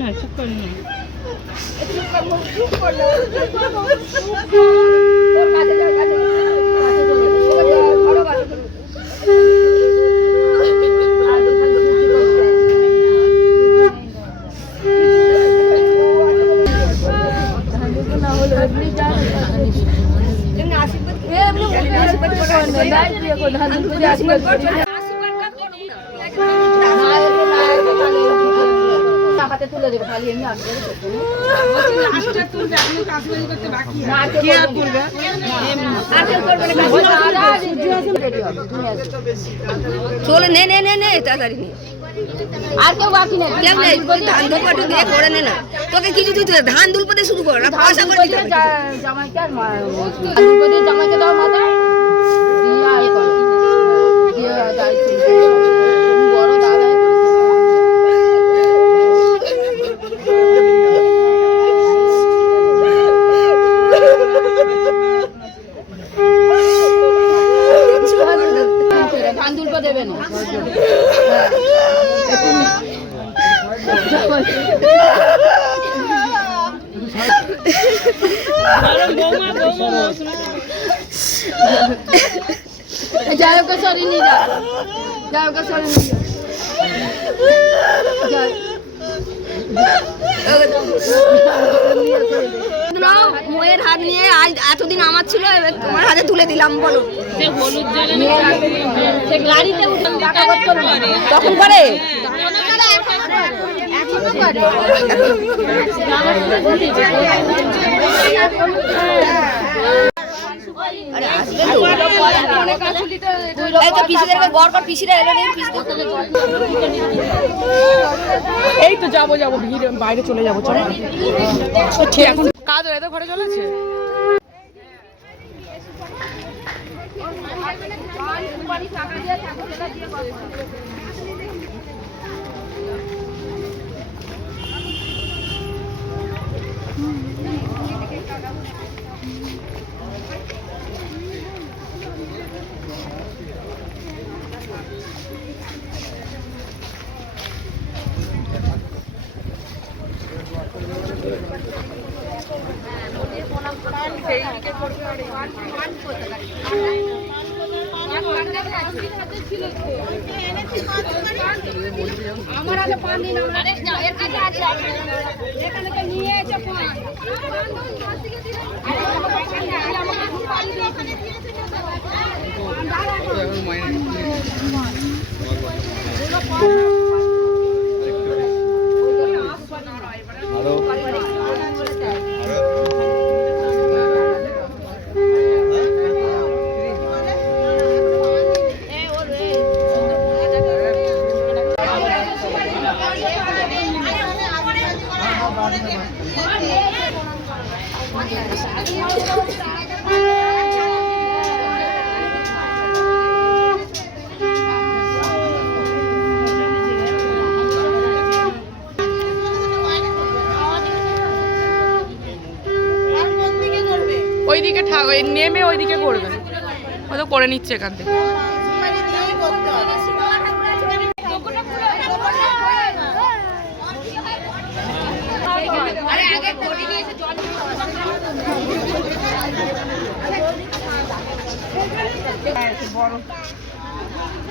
না, চুপ কর না। হাতে তুলে দেবো খালি এমনি চলে নে নে নে নে তাড়াতাড়ি নে আর কেউ বাকি নেই কেউ নেই ধান দুলপাটি দিয়ে করে নে না তোকে কিছু দিতে ধান দুলপাতে শুরু কর না পয়সা করে দিতে হবে জামাইকে আর দুলপতি জামাইকে দাও মাথায় দিয়ে আয় করো দিয়ে দাঁড়িয়ে বড় দাদা ধান দুলপা দেবে না যাই হোক সরি নিয়ে যা যাই হোক সরি নিয়ে যা মোয়ের হাত নিয়ে আজ এতদিন আমার ছিল এবার তোমার হাতে তুলে দিলাম বলো হলুদ জ্বালানি গাড়িতে তখন করে এই তো যাবো যাবো ভিড় বাইরে চলে যাবো চলো এখন কাজ হয়ে তো ঘরে চলেছে আমার আগে পানি না এর কাছে আছে এখানে তো নিয়ে এসে ওইদিকে নেমে ওইদিকে করবেন ও তো করে নিচ্ছে এখান থেকে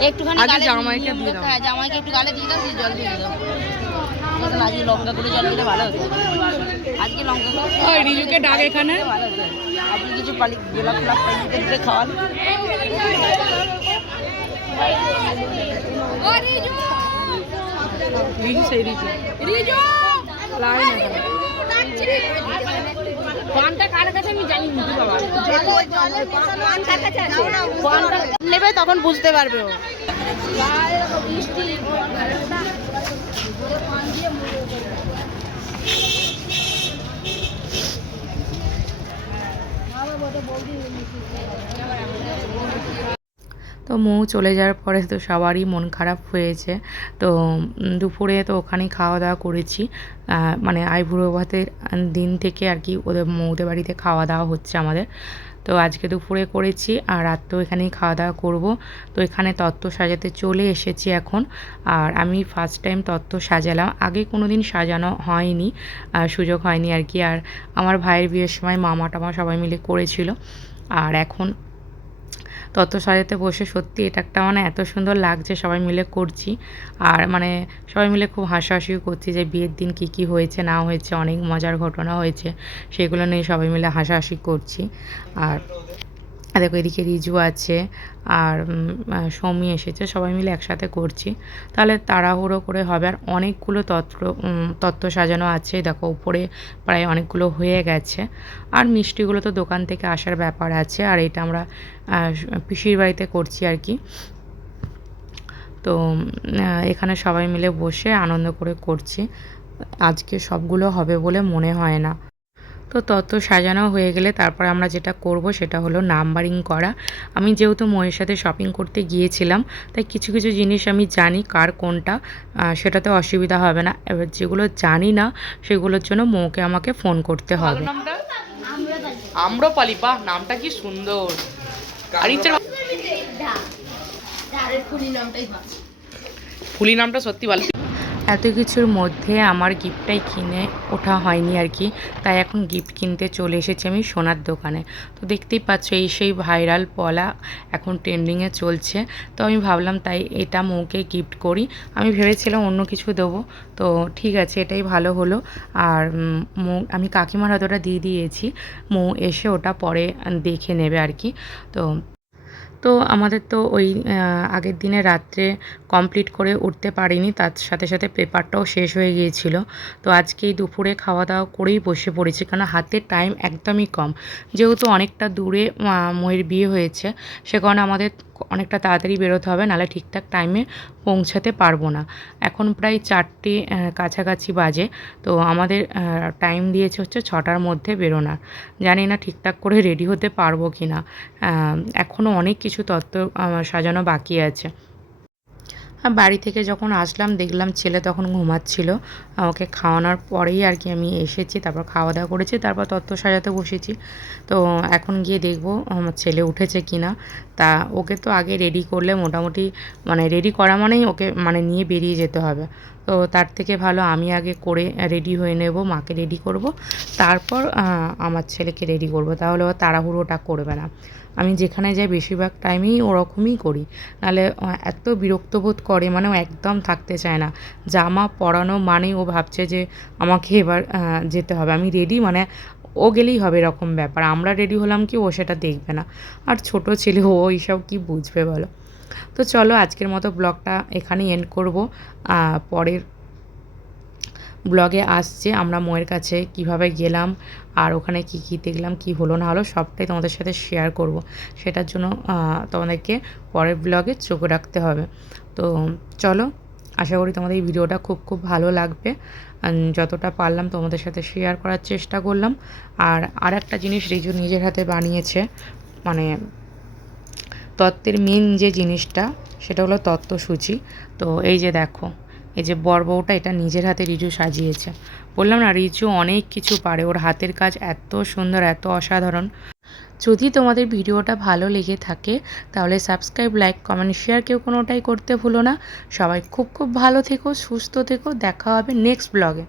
একটুখানি আগে জামাইকে দিয়ে দাও জামাইকে একটু গালে দিয়ে দাও জল দিয়ে দাও আজকে লঙ্কা করে জল দিলে ভালো হতো আজকে লঙ্কা ওই রিজুকে ডাক এখানে আজকে কিছু পালি গোলাপ গোলাপ পালিতে দিতে খাওয়ান রিজু সেই রিজু পানটা কার কাছে আমি জানি না বাবা পানটা নেবে তখন বুঝতে পারবে ও তো মৌ চলে যাওয়ার পরে তো সবারই মন খারাপ হয়েছে। তো দুপুরে তো ওখানেই খাওয়া দাওয়া করেছি, মানে আইবুড়ো ভাতের দিন থেকে আর কি ওদের মৌদের বাড়িতে খাওয়া দাওয়া হচ্ছে আমাদের। তো আজকে দুপুরে করেছি আর রাত্রেও এখানেই খাওয়া দাওয়া করবো। তো এখানে তত্ত্ব সাজাতে চলে এসেছি এখন। আর আমি ফার্স্ট টাইম তত্ত্ব সাজালাম, আগে কোনো দিন সাজানো হয়নি, সুযোগ হয়নি আর কি। আর আমার ভাইয়ের বিয়ের সময় মামা টামা সবাই মিলে করেছিল। আর এখন তত্ত্ব সাজাতে বসে সত্যি এটা একটা মানে এত সুন্দর লাগছে, সবাই মিলে করছি। আর মানে সবাই মিলে খুব হাসাহাসিও করছি যে বিয়ের দিন কী কী হয়েছে না হয়েছে, অনেক মজার ঘটনা হয়েছে, সেগুলো নিয়ে সবাই মিলে হাসাহাসি করছি। আর দেখো এদিকে রিজু আছে আর সৌমি এসেছে, সবাই মিলে একসাথে করছি। তাহলে তাড়াহুড়ো করে হবে। আর অনেকগুলো তত্ত্ব সাজানো আছে, দেখো উপরে প্রায় অনেকগুলো হয়ে গেছে। আর মিষ্টিগুলো তো দোকান থেকে আসার ব্যাপার আছে। আর এটা আমরা পিসির বাড়িতে করছি আর কি। তো এখানে সবাই মিলে বসে আনন্দ করে করছি। আজকে সবগুলো হবে বলে মনে হয় না। তো তত সাজানো হয়ে গেলে তারপর আমরা যেটা করব সেটা হলো নাম্বারিং করা। আমি যেহেতু ময়ের সাথে শপিং করতে গিয়েছিলাম, তাই কিছু কিছু জিনিস আমি জানি কার কোনটা, সেটাতে অসুবিধা হবে না। এবার যেগুলো জানি না সেগুলোর জন্য মৌকে আমাকে ফোন করতে হবে। আম্রপালি, বাহ নামটা কি সুন্দর। আর ইচ্ছের ফুলি নামটা সত্যি ভালো। এত কিছুর মধ্যে আমার গিফটটাই কিনে ওঠা হয়নি আর কি, তাই এখন গিফট কিনতে চলে এসেছি আমি সোনার দোকানে। তো দেখতেই পাচ্ছ এই সেই ভাইরাল পলা এখন ট্রেন্ডিংয়ে চলছে। তো আমি ভাবলাম তাই এটা মৌকে গিফট করি। আমি ভেবেছিলাম অন্য কিছু দেবো, তো ঠিক আছে এটাই ভালো হলো। আর মৌ আমি কাকিমার হাতে ওটা দিয়ে দিয়েছি, মৌ এসে ওটা পরে দেখে নেবে আর কি। তো আমাদের তো ওই আগের দিনে রাত্রে কমপ্লিট করে উঠতে পারিনি, তার সাথে সাথে পেপারটাও শেষ হয়ে গিয়েছিল। তো আজকেই দুপুরে খাওয়া দাওয়া করেই বসে পড়েছি, কারণ হাতে টাইম একদমই কম। যেহেতু অনেকটা দূরে ময়ের বিয়ে হয়েছে, সে কারণে আমাদের অনেকটা তাড়াতাড়ি বেরোতে হবে, নাহলে ঠিকঠাক টাইমে পৌঁছাতে পারবো না। এখন প্রায় 4টে কাছাকাছি বাজে। তো আমাদের টাইম দিয়েছে হচ্ছে 6টার মধ্যে বেরোনার। জানি না ঠিকঠাক করে রেডি হতে পারবো কি না, এখনও অনেক কিছু তত্ত্ব সাজানো বাকি আছে। বাড়ি থেকে যখন আসলাম দেখলাম ছেলে তখন ঘুমাচ্ছিল, ওকে খাওয়ানোর পরেই আর কি আমি এসেছি, তারপর খাওয়া দাওয়া করেছি, তারপর তত্ত্ব সাজাতে বসেছি। তো এখন গিয়ে দেখবো আমার ছেলে উঠেছে কি না। তা ওকে তো আগে রেডি করলে মোটামুটি মানে রেডি করা মানেই ওকে মানে নিয়ে বেরিয়ে যেতে হবে। তো তার থেকে ভালো আমি আগে করে রেডি হয়ে নেব, মাকে রেডি করব, তারপর আমার ছেলেকে রেডি করব, তাহলে ও তাড়াহুড়োটা করবে না। আমি যেখানে যাই বেশিরভাগ টাইমেই ওরকমই করি, নাহলে এত বিরক্ত বোধ করে, মানে ও একদম থাকতে চায় না। জামা পরানো মানেই ও ভাবছে যে আমাকে এবার যেতে হবে, আমি রেডি মানে ও গেলেই হবে এরকম ব্যাপার। আমরা রেডি হলাম কি ও সেটা দেখবে না। আর ছোট ছেলে ও এইসব কি বুঝবে বলো। তো চলো আজকের মতো ব্লগটা এখানেই এন্ড করব। পরের ব্লগে আসছে আমরা ময়ের কাছে কিভাবে গেলাম আর ওখানে কি কি দেখলাম, কি হলো না হলো সবটাই তোমাদের সাথে শেয়ার করব। সেটার জন্য তোমাদেরকে পরের ব্লগে চোখ রাখতে হবে। তো চলো, আশা করি তোমাদের এই ভিডিওটা খুব খুব ভালো লাগবে। যতটা পারলাম তোমাদের সাথে শেয়ার করার চেষ্টা করলাম। আর একটা জিনিস রিজু নিজের হাতে বানিয়েছে, মানে তত্ত্বের মেন যে জিনিসটা সেটা হলো তত্ত্বসূচি। তো এই যে দেখো, এই যে বরবউটা এটা নিজের হাতে রিজু সাজিয়েছে। বললাম না রিজু অনেক কিছু পারে, ওর হাতের কাজ এত সুন্দর, এত অসাধারণ। যদি তোমাদের ভিডিওটা ভালো লেগে থাকে তাহলে সাবস্ক্রাইব, লাইক, কমেন্ট, শেয়ার কেউ কোনোটাই করতে ভুলো না। সবাই খুব খুব ভালো থেকো, সুস্থ থেকো, দেখা হবে নেক্সট ব্লগে।